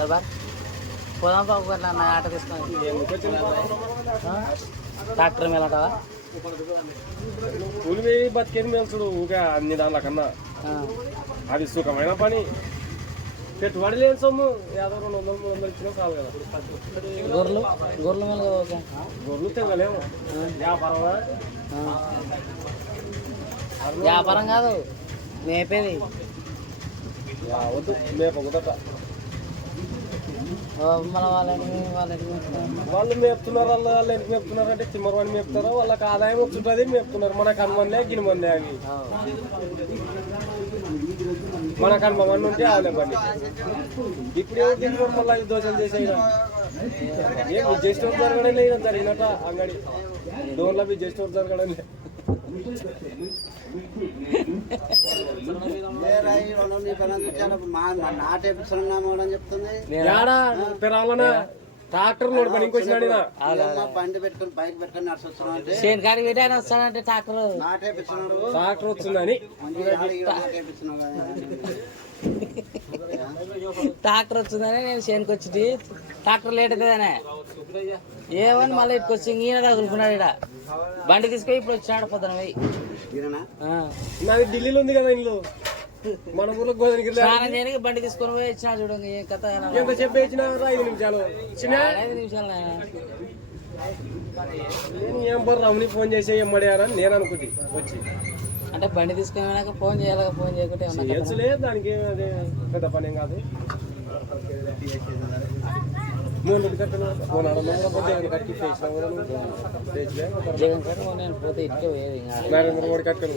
బాబా పోదాం బాబు అట్లా నా ఆట తీసుకొని ట్రాక్టర్ మీద అంటావా కూలి బతికేది మేము చూడు ఊగా అన్ని దానిల కన్నా అది సుఖమైన పని పెట్టుబడి లేని సొమ్ము 50-200-300 ఇచ్చినా చాలు కదా. గొర్రెల మీద గొర్రెలు తినలేము. వ్యాపారం కాదు మేపేది వద్దు మేపకుదట. మన వాళ్ళు మేపుతున్నారు వాళ్ళు ఎందుకు మేపుతున్నారు అంటే తిమ్మరమని మేపుతారో వాళ్ళకి ఆదాయం వచ్చుంటుంది మేపుతున్నారు. మనకు అనుమనిలే గినుమనిలే అవి మనకు అనుభవం ఉంటే ఆదాయం పని. ఇప్పుడు ఏమో తింటున్నారు మళ్ళీ దోశలు చేసేయడం ఏం విజయ్ స్టోర్ జరగడం లేదు జరిగినట్ట అంగడి డోర్లో విజయ్ స్టోర్ జరగడం లేదు. ట్రాక్టర్ లోడ్ పని ఇంకొచ్చినాడు బండి పెట్టుకుని బైక్ పెట్టుకుని నడుచొచ్చిన చేను కాడికి పెట్టాను వస్తానంటే ట్రాక్టర్ వచ్చిందని ట్రాక్టర్ వచ్చిందని నేను చేనుకి వచ్చి ట్రాక్టర్ లేట్ అవుతుందనే ఏమని మళ్ళీ ఇటుకొచ్చి ఈయన తగులుకున్నాడు ఇక్కడ బండి తీసుకొని ఇప్పుడు వచ్చినాడు పొద్దున పోయి. నాది ఢిల్లీలో ఉంది కదా ఇల్లు మన ఊర్లో గోదావరి స్నానం చేయడానికి బండి తీసుకొని పోయి వచ్చినా చూడండి ఏం కథ ఎంత చెప్పి ఇచ్చిన 5 నిమిషాలు 5 నిమిషాలు ఏం బర్ర రమణి ఫోన్ చేసి ఏమడి అని నేను అనుకుంది వచ్చి అంటే బండి తీసుకుని ఫోన్ చేయాలి ఫోన్ చేయకుంటే దానికి అదే పెద్ద పని ఏం కాదు. 3 కట్టను కట్టి జగన్ సార్ నేను పోతే ఇటుకే పోయేది నరేంద్ర మోడీ కట్టను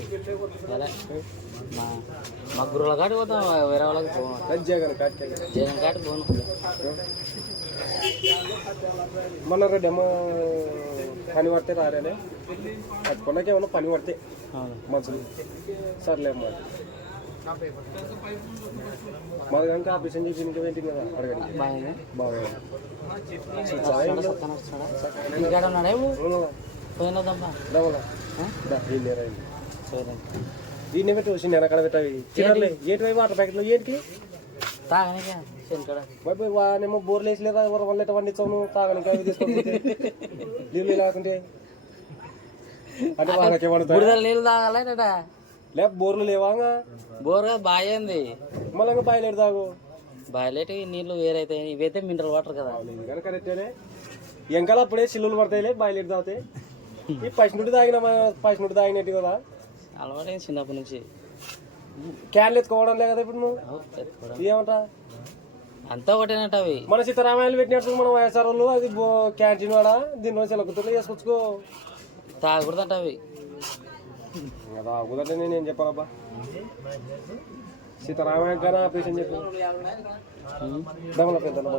మా గురువుల కాటి పోతాం వేరే వాళ్ళకి పోను జగన్ కాటి పోను. మొన్న రెడ్డమ్మ పని పడితే రారేనే చచ్చిపోయినాక ఏమన్నా పని పడితే మనుషులు సర్లేమ్మా మాది కనుక ఆపరేషన్ చేసి ఇంకా వెయిటింగ్ కదా అడగండి బాగా దీన్ని పెట్టి వచ్చి నేను అక్కడ పెట్టావి చిన్నలే ఏటి వాటర్ ప్యాకెట్లు ఏంటికి వానేమో బోర్లు వేసి లేదా వల్ల ఎట్లా పండించావు తాగడానికి అవి తీసుకోకపోతే నీళ్ళు లేకుంటే అంటే నీళ్ళు తాగాలట లే బోర్లు లేవాగా బోర్ బాగుంది మళ్ళీ బాయిలేడు తాగు బాయిలేటి నీళ్ళు వేరైతాయి ఇవైతే మినరల్ వాటర్ కదా కరెక్టేనే ఎంకలు అప్పుడే చిల్లులు పడతాయిలే బాయిలేడు తాగితే ఈ పసినుడి తాగినట్టు కదా అలవాటు చిన్నప్పటి నుంచి క్యాన్లు ఎత్తుకోవడం లే కదా ఇప్పుడు నువ్వు ఏమంటా అంతా ఒకటేనట అవి మన సీతారామాయలు పెట్టినట్టు మన వైఎస్ఆర్ వాళ్ళు అది క్యాంటీన్ వాడ దీని చిలకతులు వేసుకొచ్చుకో తాగకూడదంట అవి తాగుదంటే నేను చెప్పాలబ్బా సీతారామాయణ కానీ ఆపరేషన్ చెప్పి డెవలప్ అవుతుంది.